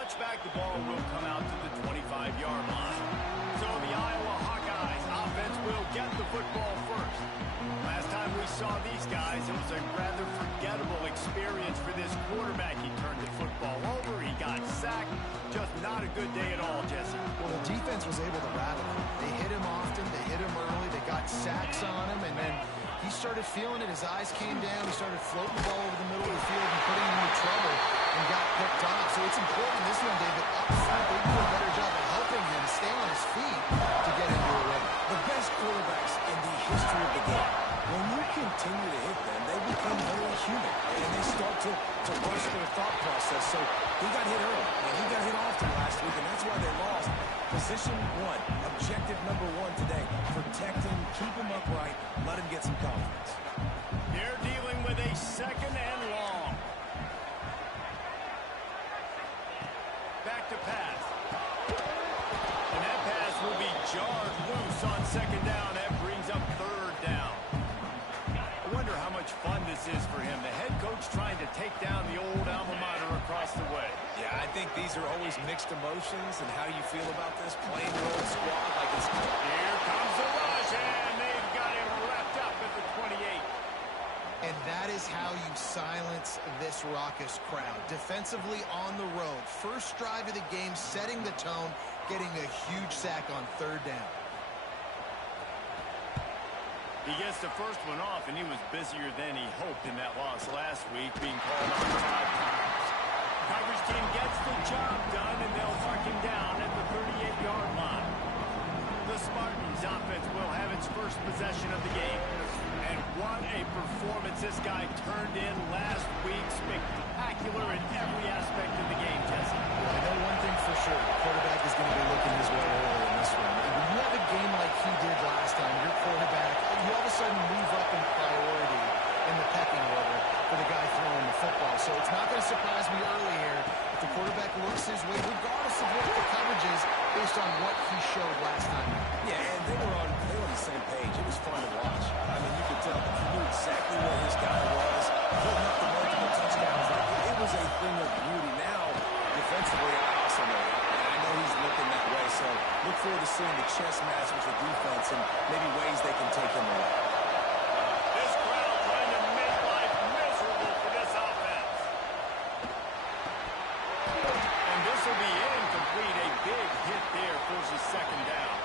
touchback. The ball will come out to the 25-yard line. So the Iowa Hawkeyes offense will get the football first. Last time we saw these guys, it was a rather forgettable experience for this quarterback. He turned the football over. He got sacked. Just not a good day at all, Jesse. Well, the defense was able to rattle him. They hit him often. They hit him early. They got sacks on him, and then he started feeling it. His eyes came down. He started floating the ball over the middle of the field and putting him into trouble and got picked off. So it's important this one, David, up front, they do a better job of helping him stay on his feet to get into a rhythm. The best quarterbacks in the history of the game, when you continue to hit them, they become very human, and they start to rush their thought process. So he got hit early, and he got hit often last week, and that's why they lost. Position one, objective number one today, protect him, keep him upright, let him get some confidence. They're dealing with a second and long. Back to pass. And that pass will be jarred loose on second down. That brings up third down. I wonder how much fun this is for him. The head coach trying to take down the old alma mater across the way. Yeah, I think these are always mixed emotions, and how you feel about this, playing your old squad like it's... Here comes the rush, and they've got him wrapped up at the 28. And that is how you silence this raucous crowd. Defensively on the road. First drive of the game, setting the tone, getting a huge sack on third down. He gets the first one off, and he was busier than he hoped in that loss last week, being called on 5 times. Coverage team gets the job done, and they'll mark him down at the 38-yard line. The Spartans offense will have its first possession of the game. And what a performance this guy turned in last week. Spectacular in every aspect of the game, Jesse. Well, I know one thing for sure. The quarterback is going to be looking his way early in this one. When you have a game like he did last time, your quarterback, you all of a sudden move up in priority in the pecking order for the guy throwing the football. So it's not going to surprise me early here if the quarterback looks his way, regardless of what the coverage is, based on what he showed last time. Yeah, and they were on the same page. It was fun to watch. I mean, you could tell he knew exactly where his guy was, putting up the multiple touchdowns. It was a thing of beauty. Now, defensively, I also know it. And I know he's looking that way, so look forward to seeing the chess match with the defense and maybe ways they can take him away. This crowd trying to make life miserable for this offense. And this will be incomplete. A big hit there forces second down.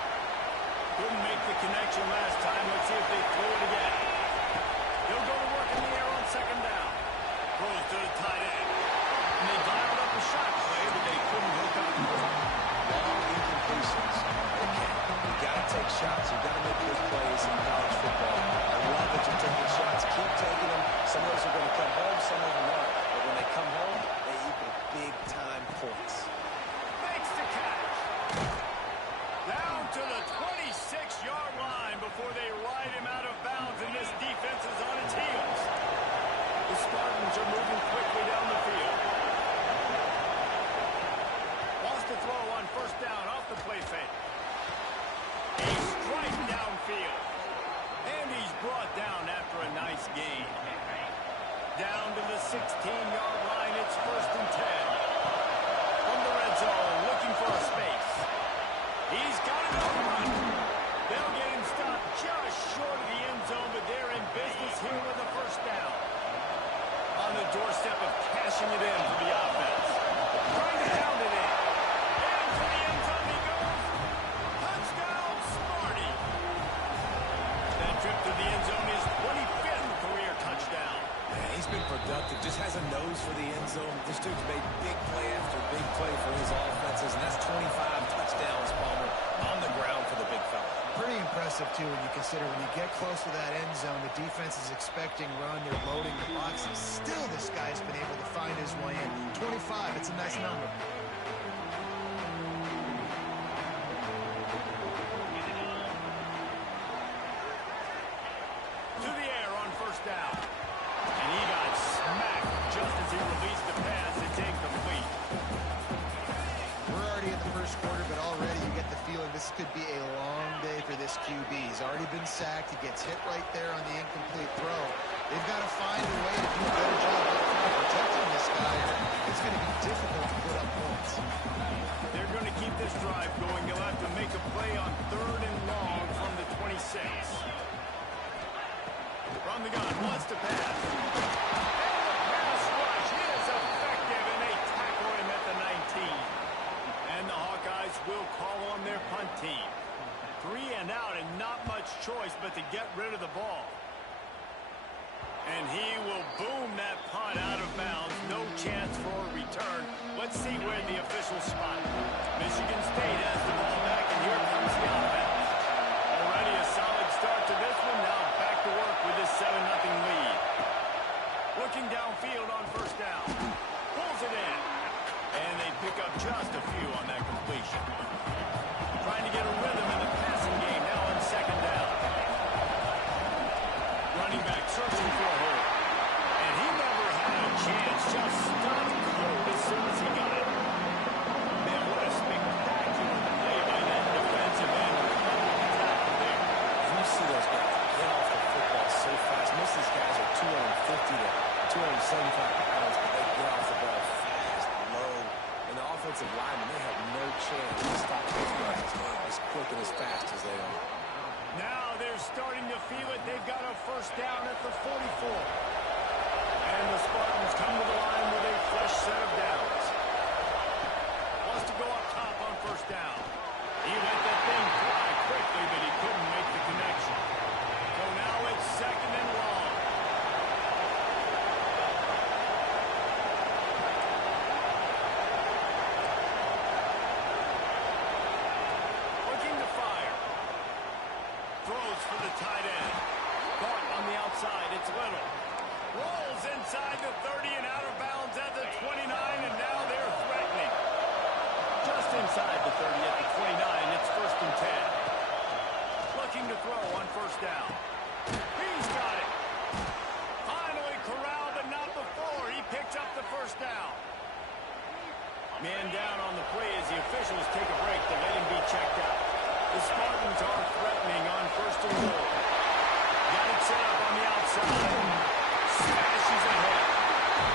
Couldn't make the connection last time. Let's see if they throw it again. He'll go to work in the air on second down. Throws to the tight end. And they dialed up a shot play, but they couldn't hook up. Long incompletions. Okay, you got to take shots. You got to make good plays in college football. I love that you're taking shots. Keep taking them. Some of those are going to come home. Some of them aren't. But when they come home, they equal big-time points. Makes the catch. Down to the 26-yard line before they ride him out of bounds, and this defense is on its heels. The Spartans are moving quickly down the field. Lost the throw on first down off the play fake. A strike downfield. And he's brought down after a nice gain. Down to the 16-yard line, it's first and 10. From the red zone, looking for a space. He's got it on the run. They'll get him stopped just short of the end zone, but they're in business here with a first down. On the doorstep of cashing it in for the offense. Trying to pound it in. And to the end zone he goes. Touchdown, Sparty. That trip to the end zone is 25th career touchdown. Man, he's been productive. Just has a nose for the end zone. This dude's made big play after big play for his offenses, and that's 25 touchdowns, Palmer, on the ground for the big fella. Pretty impressive, too, when you consider when you get close to that end zone, the defense is expecting run, they're loading the boxes. Still, this guy's been able to find his way in. 25, it's a nice number. To the air on first down. And he got smacked just as he released the pass. It's incomplete. We're already in the first quarter, but already you get the feeling this could be a long day for this QB. He's already been sacked. He gets hit right there on the incomplete throw. They've got to find a way to do a better job of protecting this guy. It's going to be difficult to put up points. From the gun, wants to pass. And the pass rush is effective, and they tackle him at the 19. And the Hawkeyes will call on their punt team. 3 and out, and not much choice but to get rid of the ball. And he will boom that punt out of bounds. No chance for a return. Let's see where the officials spot it. Michigan State has the ball back, and here comes the offense. Already a solid start to this one. Now back to work with this 7-0 lead. Looking downfield on first down. Pulls it in. And they pick up just a few on that completion. Trying to get a rhythm in the passing game now on second down. Running back searching for a hole. And he never had a chance. Just stopped cold as soon as he got it. Man, what a spectacular play by that defensive end. There. You see those guys get off the football so fast. Most of these guys are 250 to 275 pounds, but they get off the ball fast, low. And the offensive linemen, they have no chance to stop those guys as quick and as fast as they are. Now they're starting to feel it. They've got a first down at the 44. And the Spartans come to the line with a fresh set of downs. Wants to go up top on first down. He let that thing fly quickly, but he couldn't make the connection. So now it's second and long. Looking to fire. Throws for the tight end. Caught on the outside. It's Little. Rolls inside the 30 and out of bounds at the 29, and now they're threatening. Just inside the 30 at the 29. It's first and 10. Looking to throw on first down. He's got it. Finally corralled, but not before. He picks up the first down. Man down on the play as the officials take a break to let him be checked out. The Spartans are threatening on first and goal. Got it set up on the outside. Smashes ahead.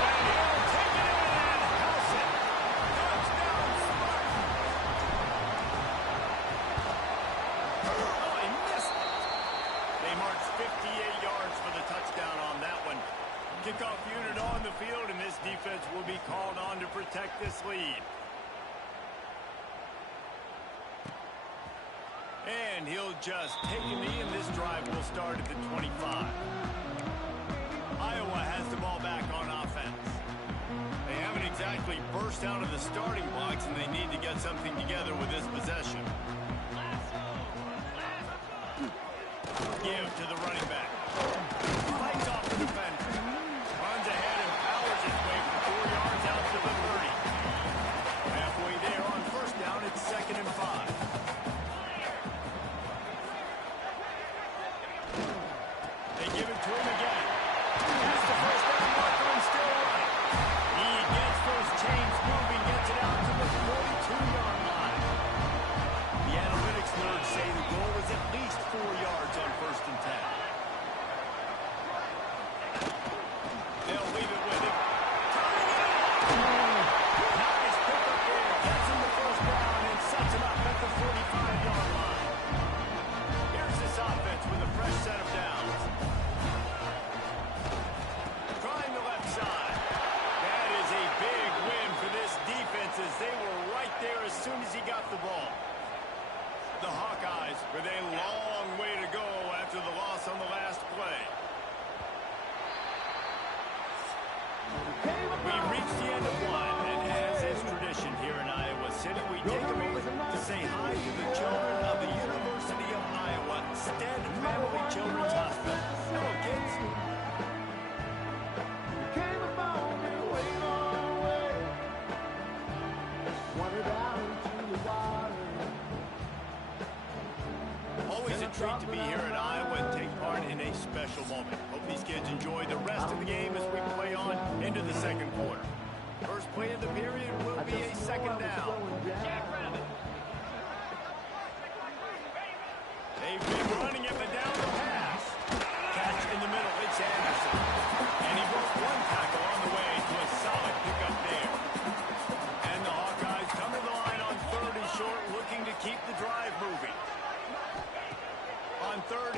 And he'll take it in and house it. Touchdown, Spartans. Oh, he missed it. They march 58 yards for the touchdown on that one. Kickoff unit on the field, and this defense will be called on to protect this lead. And he'll just take a knee, and this drive will start at the 25. Iowa has the ball back on offense. They haven't exactly burst out of the starting blocks, and they need to get something together with this possession. Give to the running back. Fights off the defender. Runs ahead and powers his way for 4 yards out to the 30. Halfway there on first down, it's second and 5. They give it to him again. That's the first down marker and still running. He gets those chains moving, gets it out to the 42-yard line. The analytics nerds say the goal is at least 4 yards on first and 10. They'll leave it with him. Turning it out! Nice pick up there. Gets him the first down and sets him up at the 45-yard line. Here's this offense with a fresh set of downs. Trying the left side. That is a big win for this defense as they were right there as soon as he got the ball. The Hawkeyes with a long way to go after the loss on the last play. We've reached the end of one, and as is tradition here in Iowa City, we take a moment to say hi to the children of the University of Iowa Stead Family Children's Hospital. Hello, kids. Always a treat to be here in Iowa and take part in a special moment. Hope these kids enjoy the rest of the game as we play on into the second quarter. First play of the period will be a second down. They've been running it, but down the pass. Catch in the middle, it's Anderson. And he broke one tackle on the way to a solid pickup there. And the Hawkeyes come to the line on third and short, looking to keep the drive moving. On third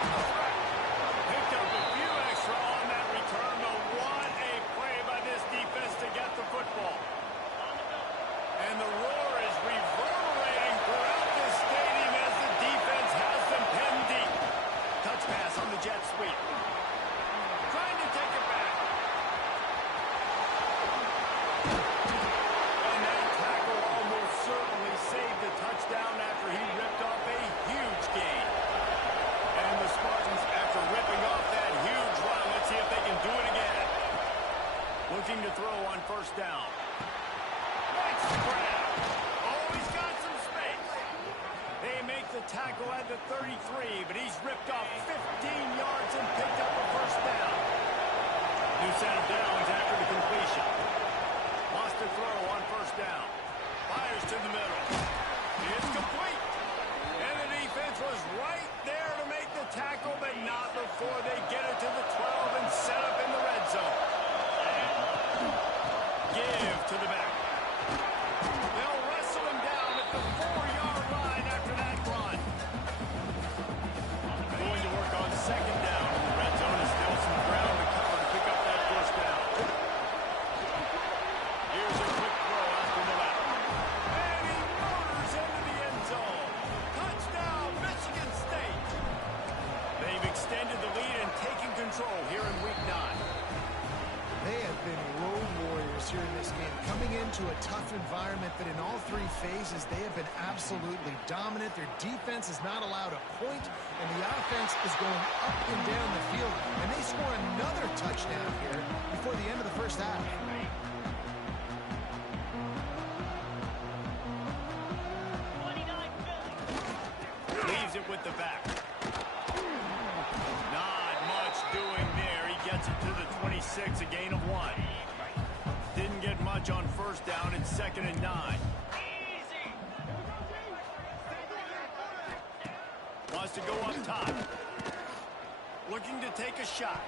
Picked up a few extra on that return, but what a play by this defense to get the football. And the roar is reverberating throughout this stadium as the defense has them pinned deep. Touch pass on the jet sweep. Trying to take it back. And that tackle almost certainly saved the touchdown after he ripped off a huge gain. And the Spartans, after ripping off that huge run, let's see if they can do it again. Looking to throw on first down. Nice grab. Oh, he's got some space. They make the tackle at the 33, but he's ripped off 15 yards and picked up a first down. New set of downs after the completion. Lost to throw on first down. Fires to the middle. It's complete. And the defense was right there to make the tackle, but not before they get it to the 12 and set up in the red zone. Give to the back. They'll wrestle him down at the 4-yard line after that run. Going to work on second down. The red zone is still some ground to cover to pick up that first down. Here's a quick throw after the back. And he motors into the end zone. Touchdown, Michigan State. They've extended the lead and taken control here in Week 9. They have been road warriors here in this game, coming into a tough environment, but in all three phases, they have been absolutely dominant. Their defense is not allowed a point, and the offense is going up and down the field, and they score another touchdown here before the end of the first half. Leaves it with the back. Not much doing there. He gets it to the 26, a gain of 1. Didn't get much on first down. It's 2nd and 9. Wants to go up top. Looking to take a shot.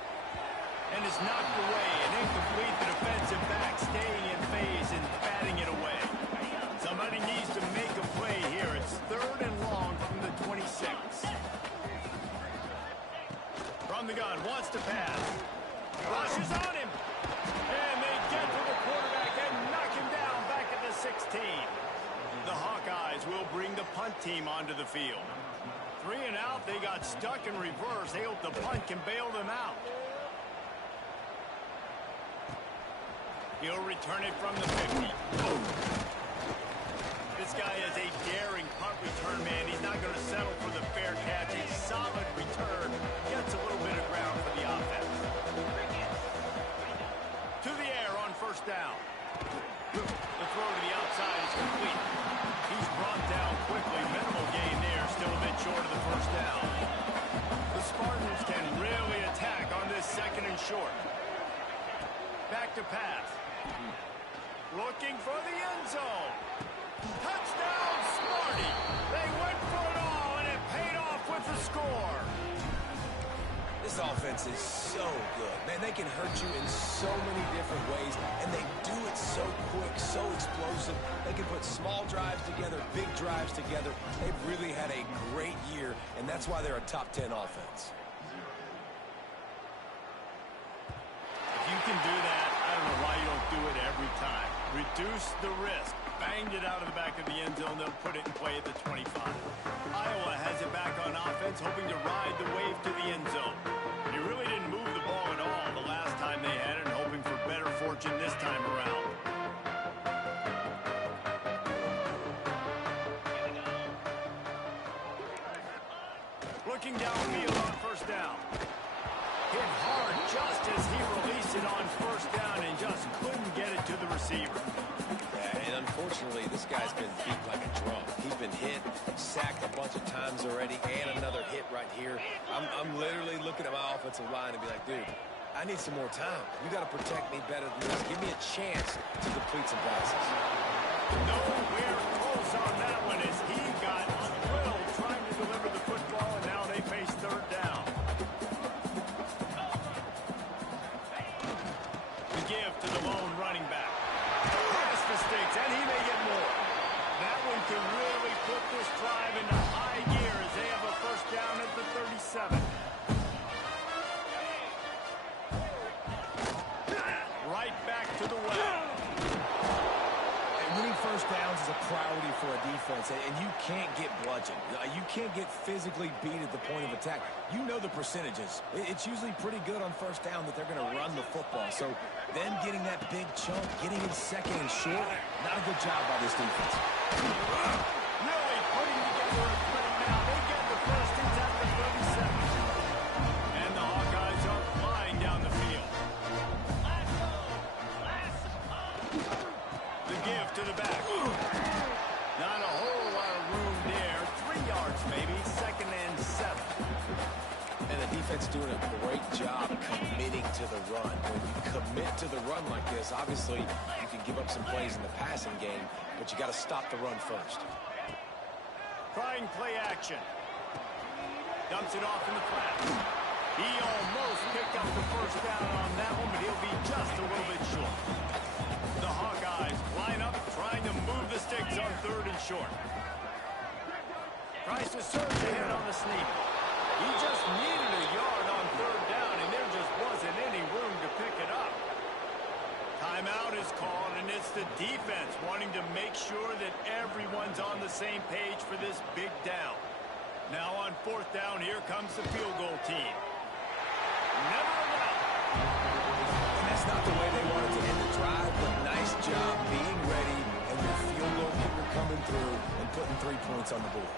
And is knocked away and incomplete. The defensive back staying in phase and batting it away. Somebody needs to make a play here. It's 3rd and long from the 26. From the gun, wants to pass. Rushes on him. And they get to the quarterback and knock him down back at the 16. The Hawkeyes will bring the punt team onto the field. 3 and out, they got stuck in reverse. They hope the punt can bail them out. He'll return it from the 50. Oh. This guy is a daring punt return man. He's not going to settle for the fair catch. A solid return. Gets a little bit of ground for the offense. To the air on first down. The throw to the outside is complete. He's brought down quickly. Minimal gain there. Still a bit short of the first down. The Spartans can really attack on this 2nd and short. Back to pass. Looking for the end zone. Touchdown, Sparty. They went for it all, and it paid off with the score. This offense is so good. Man, they can hurt you in so many different ways, and they do it so quick, so explosive. They can put small drives together, big drives together. They've really had a great year, and that's why they're a top 10 offense. If you can do that, I don't know why you don't do it every time. Reduce the risk. Banged it out of the back of the end zone. They'll put it in play at the 25. Iowa has it back on offense, hoping to ride the wave to the end zone. They really didn't move the ball at all the last time they had it, and hoping for better fortune this time around. Looking downfield on first down. Hit hard just as he released it on first down and just couldn't get it to the receiver. Yeah, and unfortunately, this guy's been beat like a drum. He's been hit, sacked a bunch of times already, and another hit right here. I'm literally looking at my offensive line and be like, dude, I need some more time. You got to protect me better than this. Give me a chance to complete some passes. Nowhere close on that one as he got thrilled trying to deliver the football, and now they face 3rd down. The give to the lone running back. Pass mistakes, and he may get more. That one can really put this drive into high gear as they have a first down at the 37. beat at the point of attack. You know the percentages. It's usually pretty good on first down that they're going to run the football. So them getting that big chunk, getting in second and short, not a good job by this defense. Really putting together a play now. They get the first at the 37. And the Hawkeyes are flying down the field. The give to the back. Not a whole lot of room there. 3 yards maybe. 2nd and 7. And the defense doing a great job committing to the run. When you commit to the run like this, obviously you can give up some plays in the passing game, but you got to stop the run first. Trying play action. Dumps it off in the flat. He almost picked up the first down on that one, but he'll be just a little bit short. The Hawkeyes line up, trying to move the sticks on 3rd and short. Tries to surge ahead on the sneak. He just needed a yard on 3rd down, and there just wasn't any room to pick it up. Timeout is called, and it's the defense wanting to make sure that everyone's on the same page for this big down. Now on 4th down, here comes the field goal team. Never enough. And that's not the way they wanted to end the drive, but nice job being ready and your field goal kicker coming through and putting 3 points on the board.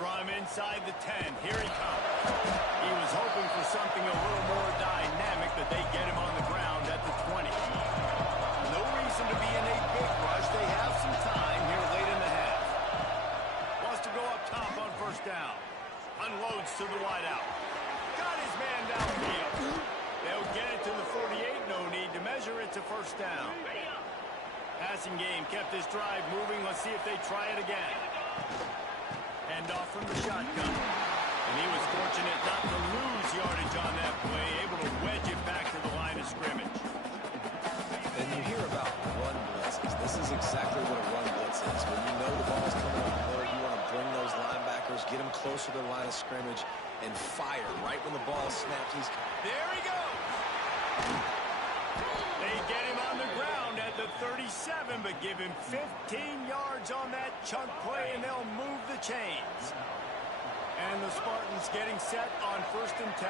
From inside the 10, here he comes. He was hoping for something a little more dynamic, but they get him on the ground at the 20. No reason to be in a big rush. They have some time here late in the half. Wants to go up top on 1st down. Unloads to the wideout. Got his man downfield. They'll get it to the 48. No need to measure it to 1st down. Passing game kept this drive moving. Let's see if they try it again. Hand off from the shotgun. And he was fortunate not to lose yardage on that play, able to wedge it back to the line of scrimmage. And you hear about run blitzes. This is exactly what a run blitz is. When you know the ball's coming up the middle, you want to bring those linebackers, get them closer to the line of scrimmage, and fire right when the ball snaps. There he goes! They get him on the ground at the 37, but give him 15 yards on that chunk play, and they'll move the chains. And the Spartans getting set on 1st and 10.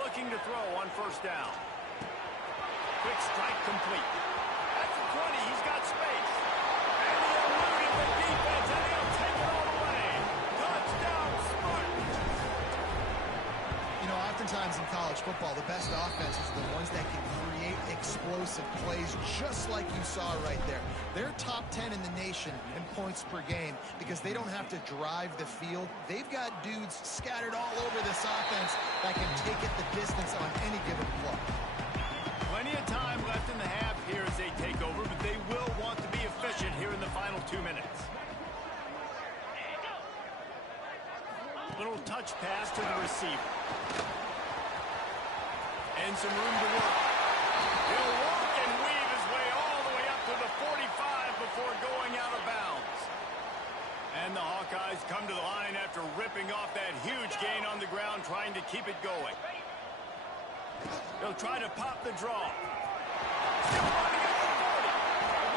Looking to throw on 1st down. Quick strike complete. At the 20, he's got space. And he eluded the defense, and he'll take it all the way. Touchdown, Spartans! You know, oftentimes in college football, the best offenses are the ones that can create explosive plays, just like you saw right there. They're top 10 in the nation in points per game because they don't have to drive the field. They've got dudes scattered all over this offense that can take it the distance on any given play. Plenty of time left in the half here as they take over, but they will want to be efficient here in the final 2 minutes. Little touch pass to the receiver. And some room to work. He'll walk and weave his way all the way up to the 45 before going out of bounds. And the Hawkeyes come to the line after ripping off that huge gain on the ground, trying to keep it going. They'll try to pop the draw. Still running at the 40.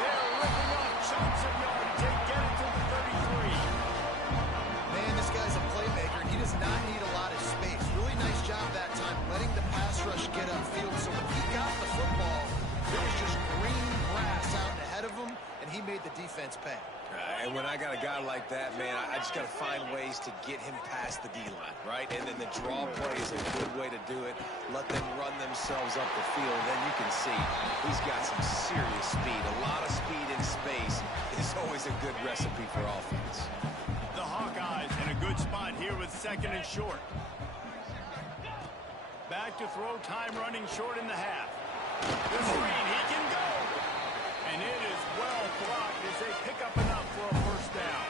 They're ripping off chunks of yardage. They get it to the 33. Man, this guy's a playmaker, and he does not need a lot of space. Really nice job that time letting the pass rush get upfield. So when he got the football, there was just green grass out ahead of him, and he made the defense pay. And when I got a guy like that, man, I just got to find ways to get him past the D-line, right? And then the draw play is a good way to do it. Let them run themselves up the field. Then you can see he's got some serious speed. A lot of speed in space is always a good recipe for offense. The Hawkeyes in a good spot here with 2nd and short. Back to throw, time running short in the half. The screen, he can go. And it is well blocked as they pick up enough for a 1st down.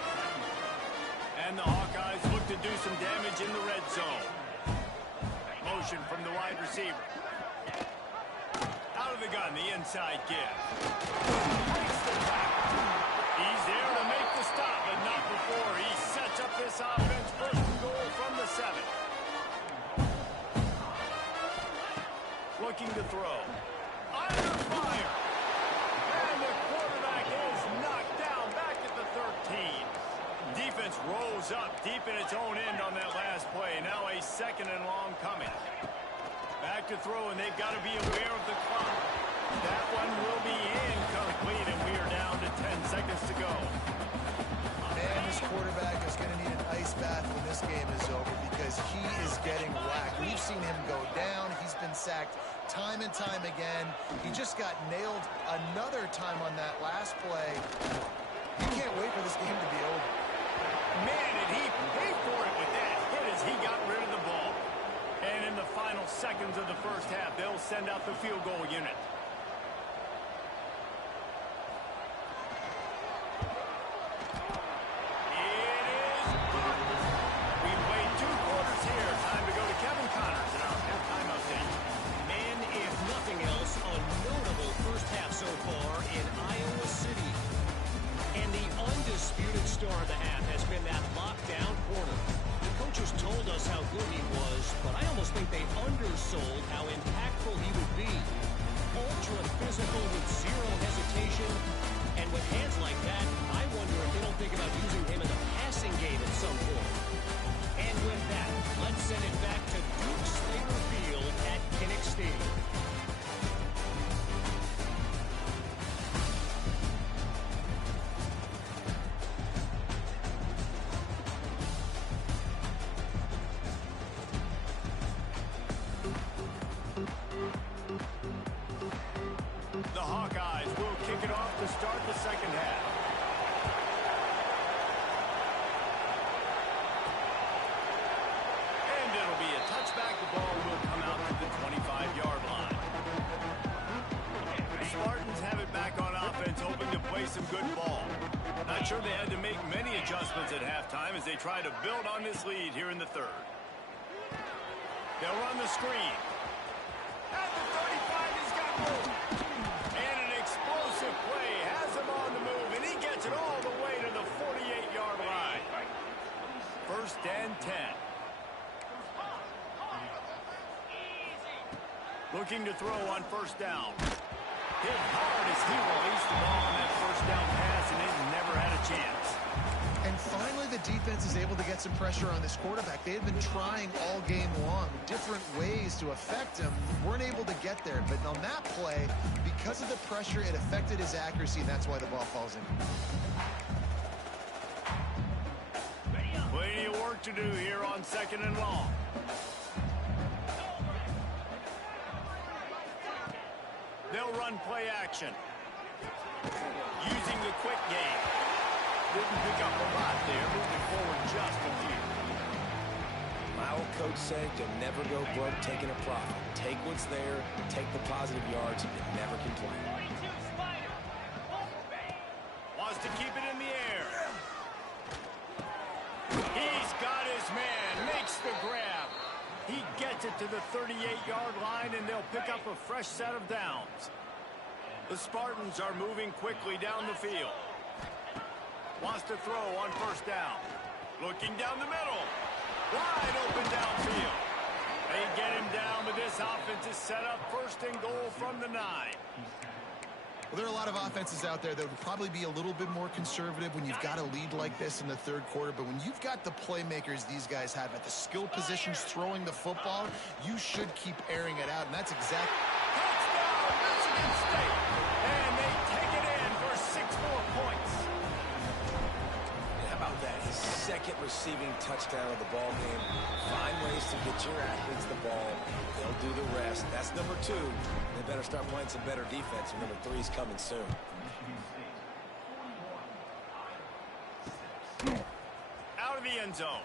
And the Hawkeyes look to do some damage in the red zone. Motion from the wide receiver. Out of the gun, the inside give. Breaks the tackle. He's there to make the stop, but not before he sets up this offense. 1st and goal from the 7. Looking to throw. Under fire. And the quarterback defense rolls up deep in its own end on that last play. Now a 2nd and long coming. Back to throw, and they've got to be aware of the clock. That one will be incomplete, and we are down to 10 seconds to go. Man, this quarterback is going to need an ice bath when this game is over because he is getting whacked. We've seen him go down. He's been sacked time and time again. He just got nailed another time on that last play. You can't wait for this game to be over. Man, did he pay for it with that hit as he got rid of the ball. And in the final seconds of the first half, they'll send out the field goal unit. So far in Iowa City. And the undisputed star of the half has been that lockdown corner. The coaches told us how good he was, but I almost think they undersold how impactful he would be. Ultra physical with zero hesitation. And with hands like that, I wonder if they don't think about using him in the passing game at some point. And with that, let's send it back to Duke Slater Field at Kinnick Stadium. The Hawkeyes will kick it off to start the second half. And it'll be a touchback. The ball will come out to the 25-yard line. The Spartans have it back on offense, hoping to play some good ball. Not sure they had to make many adjustments at halftime as they try to build on this lead here in the third. They'll run the screen. At the 35, he's got room. And an explosive play has him on the move, and he gets it all the way to the 48-yard line. 1st and 10. Looking to throw on 1st down. Hit hard as he released the ball on that 1st down pass, and it never had a chance. And finally, the defense is able to get some pressure on this quarterback. They had been trying all game long, different ways to affect him. Weren't able to get there, but on that play, because of the pressure, it affected his accuracy, and that's why the ball falls in. Plenty of work to do here on 2nd and long. They'll run play action. Using the quick game. Didn't pick up a lot there, moving forward just a few. My old coach said you'll never go broke taking a profit. Take what's there, take the positive yards, and never complain. Wants to keep it in the air. He's got his man, makes the grab. He gets it to the 38-yard line, and they'll pick up a fresh set of downs. The Spartans are moving quickly down the field. Wants to throw on 1st down. Looking down the middle. Wide open downfield. They get him down, but this offense is set up 1st and goal from the 9. Well, there are a lot of offenses out there that would probably be a little bit more conservative when you've got a lead like this in the 3rd quarter. But when you've got the playmakers these guys have at the skill positions throwing the football, you should keep airing it out. And that's exactly... Touchdown, Michigan State! And they take it in for 6 more points. How about that? His 2nd receiving touchdown of the ball game. Find ways to get your athletes the ball. They'll do the rest. That's number 2. They better start playing some better defense. Number 3's coming soon. Out of the end zone.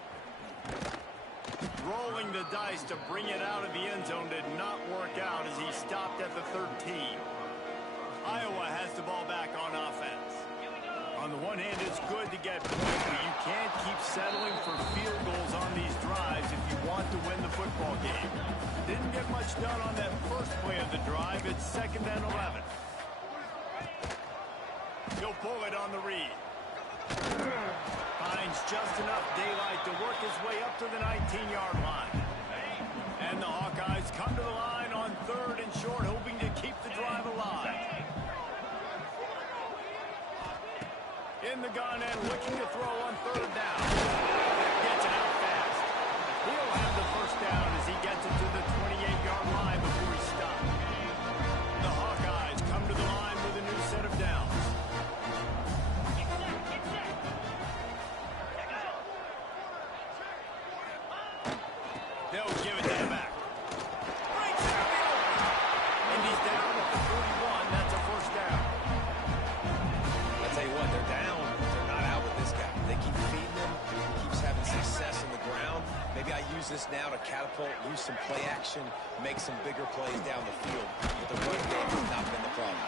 Rolling the dice to bring it out of the end zone did not work out as he stopped at the 13. Iowa has the ball back on offense. On the one hand, it's good to get points, but you can't keep settling for field goals on these drives if you want to win the football game. Didn't get much done on that first play of the drive. It's 2nd and 11. He'll pull it on the read. Finds just enough daylight to work his way up to the 19-yard line. And the Hawkeyes come to the line on 3rd and short, hoping to keep the drive alive. In the gun and looking to throw on 3rd down. They'll give it to the back. Breaks out the open. And he's down at the 41. That's a first down. I tell you what, they're down. They're not out with this guy. They keep feeding him. He keeps having success on the ground. Maybe I use this now to catapult, use some play action, make some bigger plays down the field. But the run game has not been the problem.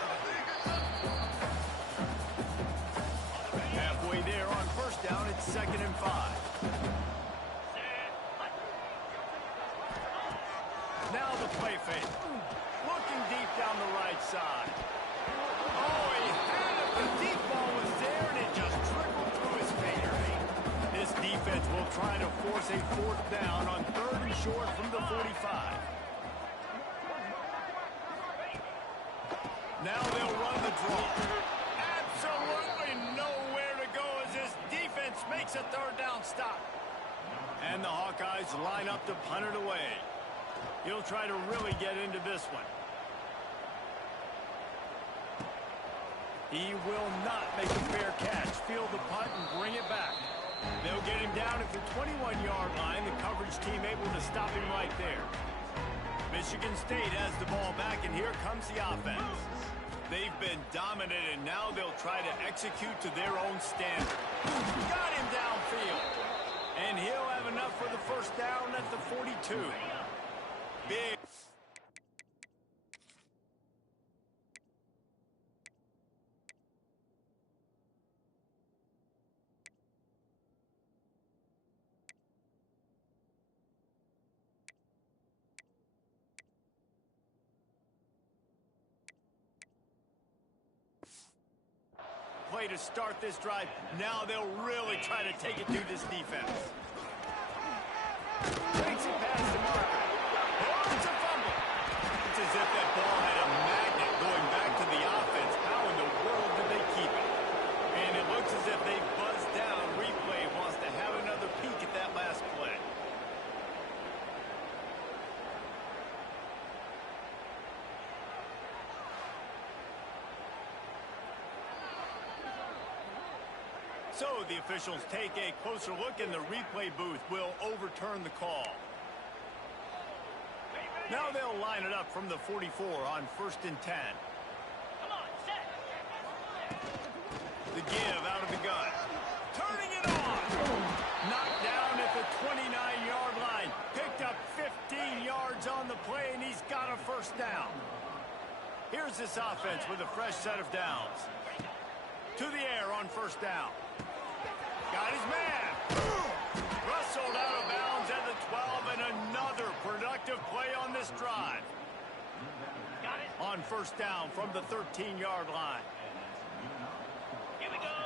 Halfway there on first down, it's 2nd and 5. Now the play fake. Looking deep down the right side. Oh, he had it. The deep ball was there, and it just trickled through his fingers. This defense will try to force a 4th down on 3rd and short from the 45. Now they'll run the draw. Absolutely nowhere to go as this defense makes a 3rd down stop. And the Hawkeyes line up to punt it away. He'll try to really get into this one. He will not make a fair catch. Field the punt and bring it back. They'll get him down at the 21-yard line. The coverage team able to stop him right there. Michigan State has the ball back, and here comes the offense. They've been dominant, and now they'll try to execute to their own standard. Got him downfield. And he'll have enough for the first down at the 42. Big. Play to start this drive. Now they'll really try to take it to this defense. Takes it past the marker. Oh, it's a fumble. It's as if that ball had a magnet going back to the offense. How in the world did they keep it? And it looks as if they buzzed down. Replay wants to have another peek at that last play. So the officials take a closer look, and the replay booth will overturn the call. Now they'll line it up from the 44 on 1st and 10. Come on, set. The give out of the gun. Turning it on. Knocked down at the 29-yard line. Picked up 15 yards on the play, and he's got a first down. Here's this offense with a fresh set of downs. To the air on first down. Got his man. Rustled out of bounds at the 12, and another productive play on this drive. Got it. On first down from the 13-yard line. Here we go.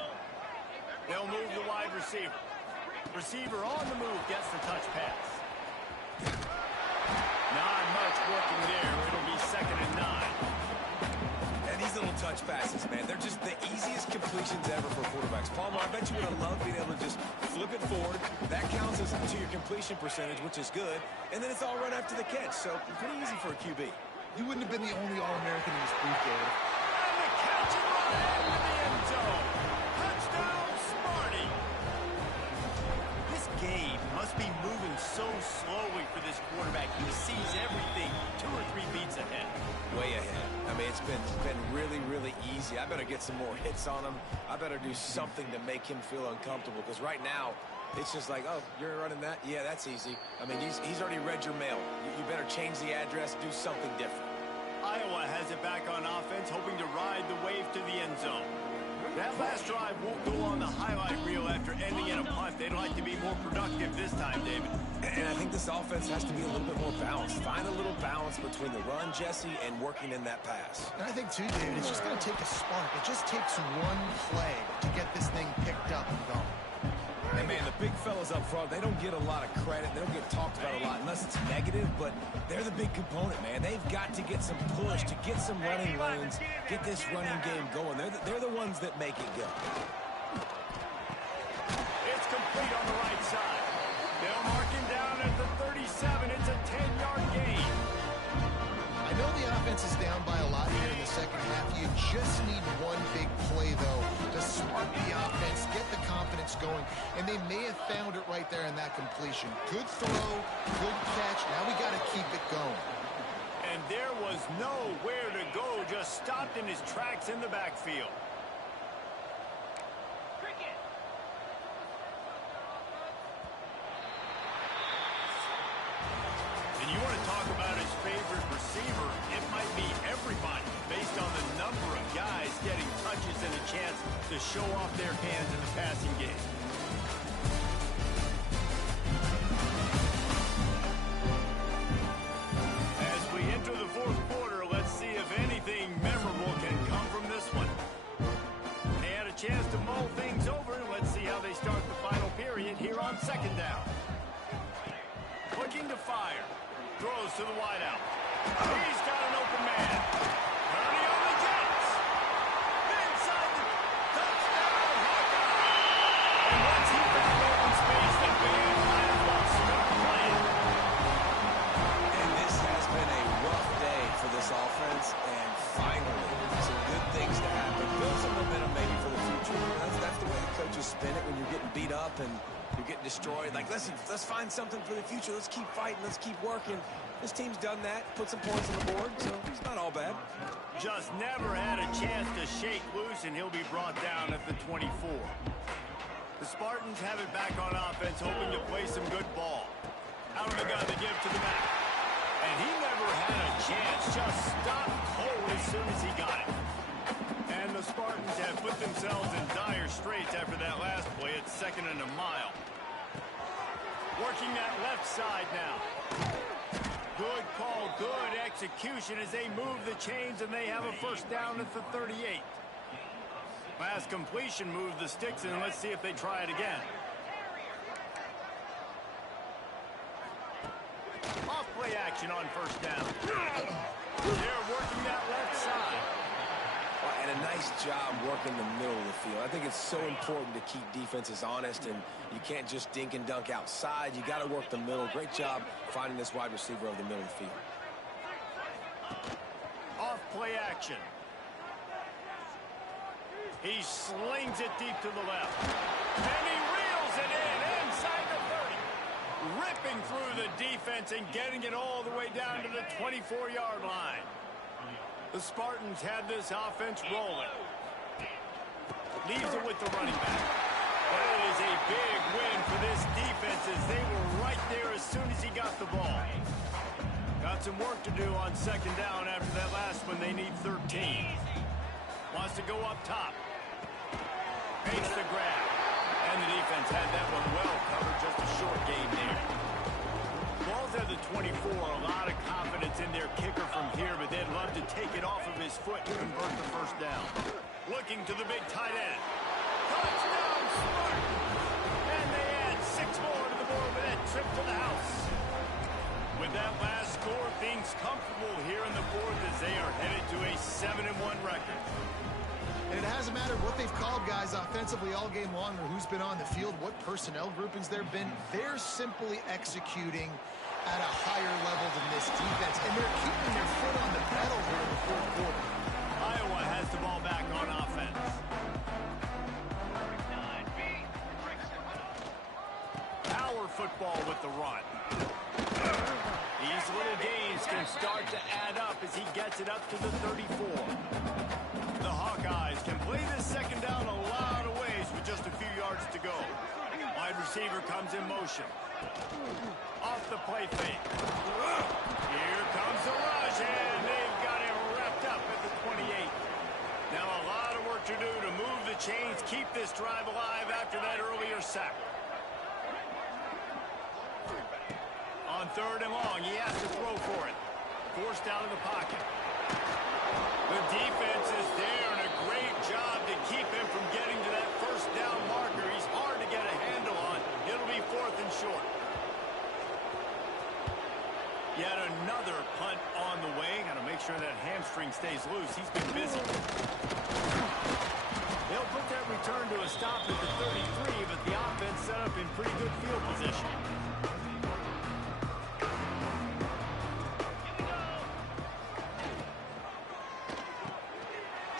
They'll move the wide receiver. Receiver on the move gets the touch pass. Not much working there. It'll be 2nd and 9. And these little touch passes, man, they're just the easiest completions ever for quarterbacks. Palmer, I bet you would have loved being able to just flip it forward. That counts as to your completion percentage, which is good. And then it's all run after the catch, so pretty easy for a QB. You wouldn't have been the only All-American in this booth, Dave. And the catch and run into the end zone. Touchdown, Smarty. This game must be moving so slowly for this quarterback. He sees everything 2 or 3 beats ahead. Way ahead. I mean, it's been really, really easy. I better get some more hits on him. I better do something to make him feel uncomfortable, because right now, it's just like, oh, you're running that? Yeah, that's easy. I mean, he's already read your mail. You better change the address, do something different. Iowa has it back on offense, hoping to ride the wave to the end zone. That last drive won't go on the highlight reel after ending in a punt. They'd like to be more productive this time, David. And I think this offense has to be a little bit more balanced. Find a little balance between the run, Jesse, and working in that pass. And I think, too, David, it's just going to take a spark. It just takes one play to get this thing picked up and going. And, man, the big fellas up front, they don't get a lot of credit. They don't get talked about a lot unless it's negative, but they're the big component, man. They've got to get some push, to get some running lanes, get this running game going. They're the ones that make it go. It's complete on the right side. They'll mark him down at the 37. It's a 10-yard gain. I know the offense is down by a lot here in the second half. You just need one big play, though, to spark the offense, get the confidence offense going, and they may have found it right there in that completion. Good throw, good catch. Now we got to keep it going. And there was nowhere to go, just stopped in his tracks in the backfield. And you want to talk about his favorite receiver, it might be everybody, based on the number of guys getting touches and a chance to show off their hands in the passing game. As we enter the fourth quarter, let's see if anything memorable can come from this one. They had a chance to mull things over, and let's see how they start the final period here on second down. Looking to fire. Throws to the wideout. He's got an open man. Purdy on the Jets. Inside the touchdown, Hawkeye. And once he found open space, the band might as well start playing. And this has been a rough day for this offense, and finally, some good things to happen. Build some momentum maybe for the future. That's the way the coaches spin it when you're getting beat up and you're getting destroyed. Like, listen, let's find something for the future. Let's keep fighting. Let's keep working. This team's done that, put some points on the board, so it's not all bad. Just never had a chance to shake loose, and he'll be brought down at the 24. The Spartans have it back on offense, hoping to play some good ball. Out of the gun to give to the back. And he never had a chance, just stopped cold as soon as he got it. And the Spartans have put themselves in dire straits after that last play at 2nd and a mile. Working that left side now. Good call, good execution as they move the chains, and they have a first down at the 38. Last completion moved the sticks, and let's see if they try it again. Off play action on first down. They're working that left side. And a nice job working the middle of the field. I think it's so important to keep defenses honest, and you can't just dink and dunk outside. You got to work the middle. Great job finding this wide receiver over the middle of the field. Off play action. He slings it deep to the left. And he reels it in inside the 30. Ripping through the defense and getting it all the way down to the 24-yard line. The Spartans had this offense rolling. Leaves it with the running back. That is a big win for this defense as they were right there as soon as he got the ball. Got some work to do on second down after that last one. They need 13. Wants to go up top. Makes the grab. And the defense had that one well covered. Just a short gain there. Ball's at the 24, a lot of confidence in their kicker from here, but they'd love to take it off of his foot to convert the first down. Looking to the big tight end. Touchdown, Spartans! And they add 6 more to the board with that trip to the house. With that last score, things comfortable here in the fourth as they are headed to a 7-1 record. And it hasn't mattered what they've called guys offensively all game long or who's been on the field, what personnel groupings there have been. They're simply executing at a higher level than this defense, and they're keeping their foot on the pedal here in the fourth quarter. Iowa has the ball back on offense. Power football with the run. These little gains can start to add up as he gets it up to the 34. The Hawkeyes can play this second down a lot of ways with just a few yards to go. Wide receiver comes in motion. Off the play fake. Here comes the rush, and they've got him wrapped up at the 28. Now a lot of work to do to move the chains, keep this drive alive after that earlier sack. On 3rd and long, he has to throw for it. Forced out of the pocket. The defense is there, and a great job to keep him from getting to that first down marker. He's hard to get a handle on. It'll be 4th and short. Yet another punt on the way. Got to make sure that hamstring stays loose. He's been busy. They'll put that return to a stop at the 33, but the offense set up in pretty good field position.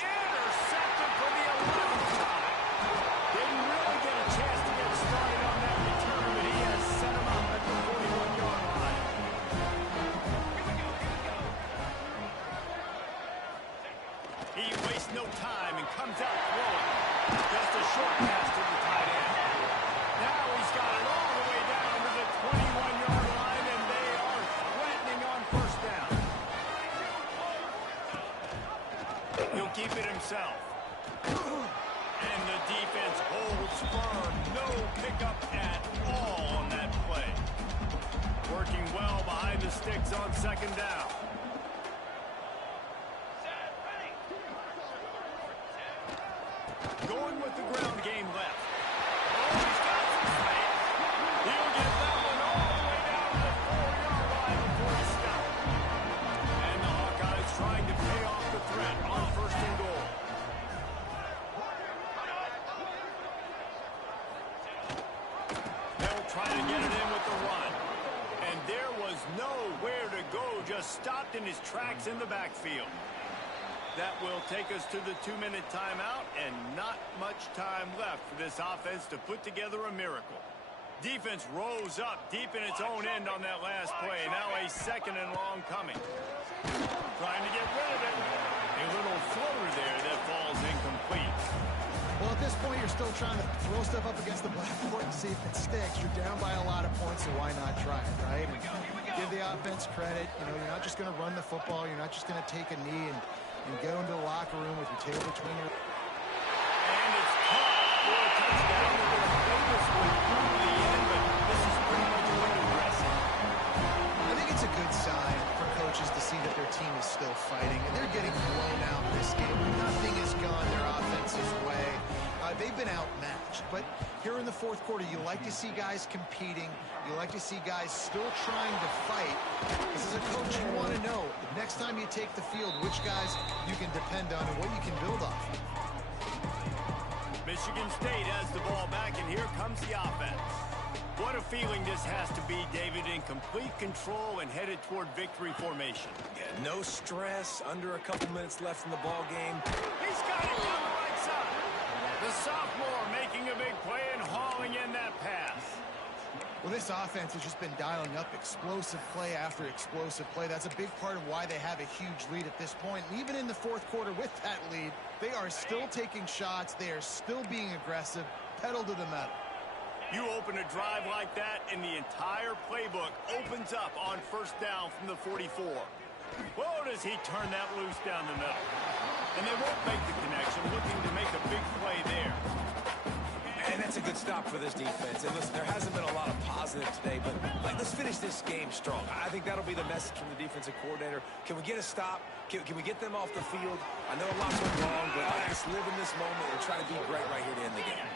Intercepted for the 11th time. Didn't really get a chance to trying to get it in with the run. And there was nowhere to go, just stopped in his tracks in the backfield. That will take us to the 2-minute timeout, and not much time left for this offense to put together a miracle. Defense rose up deep in its own end on that last play. Now a 2nd and long coming. Trying to get rid of it. A little floater there that falls incomplete. Well, at this point, you're still trying to throw stuff up against the blackboard and see if it sticks. You're down by a lot of points, so why not try it, right? And give the offense credit. You know, you're not just going to run the football. You're not just going to take a knee and go into the locker room with your tail between your... And it's caught for a touchdown. They're going to play this one through the end, but this is pretty much a window dressing. I think it's a good sign for coaches to see that their team is still fighting, and they're getting blown out in this game. Nothing has gone their offense's way. They've been outmatched, but here in the 4th quarter, you like to see guys competing. You like to see guys still trying to fight. Because as a coach, you want to know, next time you take the field, which guys you can depend on and what you can build off. Michigan State has the ball back, and here comes the offense. What a feeling this has to be, David, in complete control and headed toward victory formation. Yeah, no stress, under a couple minutes left in the ball game. He's got it down the right side. The sophomore making a big play and hauling in that pass. Well, this offense has just been dialing up explosive play after explosive play. That's a big part of why they have a huge lead at this point. And even in the 4th quarter with that lead, they are still taking shots. They are still being aggressive, pedal to the metal. You open a drive like that, and the entire playbook opens up on 1st down from the 44. Whoa, does he turn that loose down the middle. And they won't make the connection, looking to make a big play there. And that's a good stop for this defense. And listen, there hasn't been a lot of positive today, but let's finish this game strong. I think that'll be the message from the defensive coordinator. Can we get a stop? Can we get them off the field? I know a lot went wrong, but let's live in this moment and try to be great right here to end the game.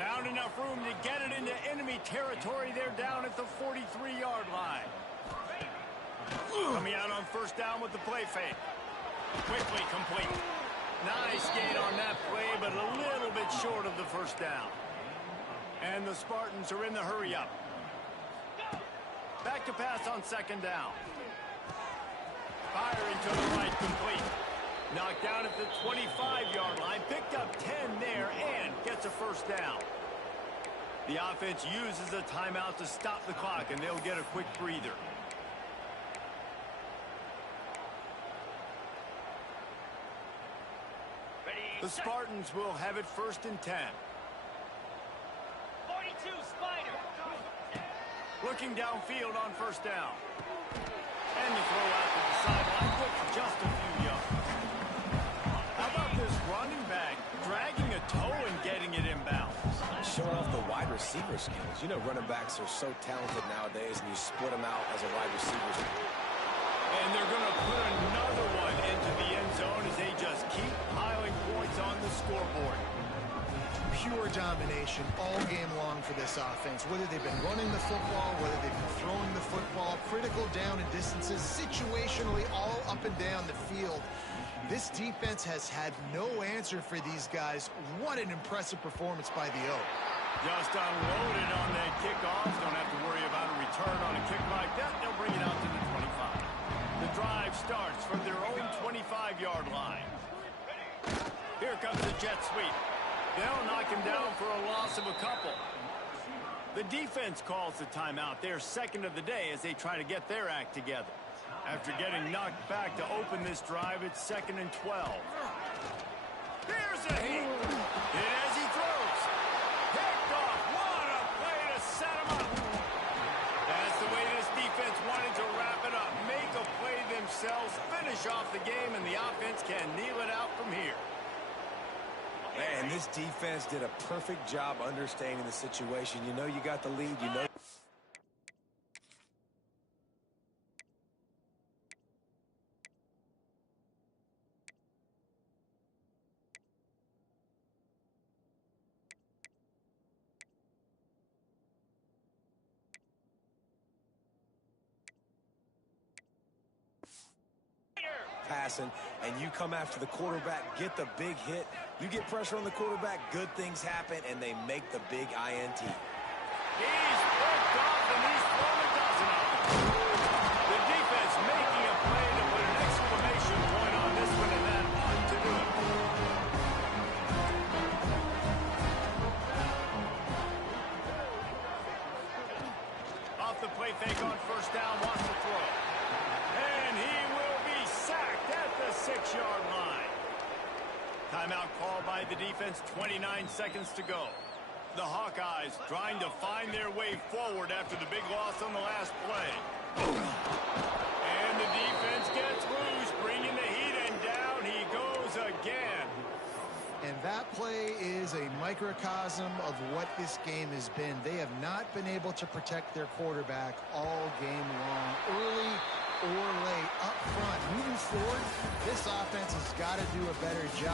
Found enough room to get it into enemy territory. They're down at the 43-yard line. Coming out on 1st down with the play fake. Quickly complete. Nice gain on that play, but a little bit short of the 1st down. And the Spartans are in the hurry-up. Back to pass on 2nd down. Firing to the right, complete. Knocked down at the 25-yard line. Picked up 10 there and gets a 1st down. The offense uses a timeout to stop the clock, and they'll get a quick breather. The Spartans will have it 1st and 10. 42 Spider. Looking downfield on 1st down. And the throw out to the sideline with just a few yards. How about this running back dragging a toe and getting it inbound? Showing off the wide receiver skills. You know running backs are so talented nowadays, and you split them out as a wide receiver. And they're going to put another one into the end zone as they just keep piling points on the scoreboard. Pure domination all game long for this offense. Whether they've been running the football, whether they've been throwing the football, critical down and distances, situationally all up and down the field. This defense has had no answer for these guys. What an impressive performance by the Oak. Just unloaded on that kickoff. Don't have to worry about a return on a kick like that. They'll bring it out to the 25. The drive starts from their own 25-yard line. Here comes the jet sweep. They'll knock him down for a loss of a couple. The defense calls the timeout. They're 2nd of the day as they try to get their act together. After getting knocked back to open this drive, it's 2nd and 12. Here's a hit. Hit as he throws. Picked off. What a play to set him up. That's the way this defense wanted to wrap it up. Make a play themselves, finish off the game, and the offense can kneel it out from here. Man, this defense did a perfect job understanding the situation. You know you got the lead. You know. Passing, and you come after the quarterback, get the big hit. You get pressure on the quarterback, good things happen, and they make the big INT. He's picked off, and he's thrown a dozen of them. The defense making a play to put an exclamation point on this one, and that ought to do it. Off the play fake on first down, wants to throw. And he will be sacked at the 6-yard line. Timeout called by the defense, 29 seconds to go. The Hawkeyes trying to find their way forward after the big loss on the last play. And the defense gets loose, bringing the heat, and down he goes again. And that play is a microcosm of what this game has been. They have not been able to protect their quarterback all game long, early or late, up front. Moving forward, this offense has got to do a better job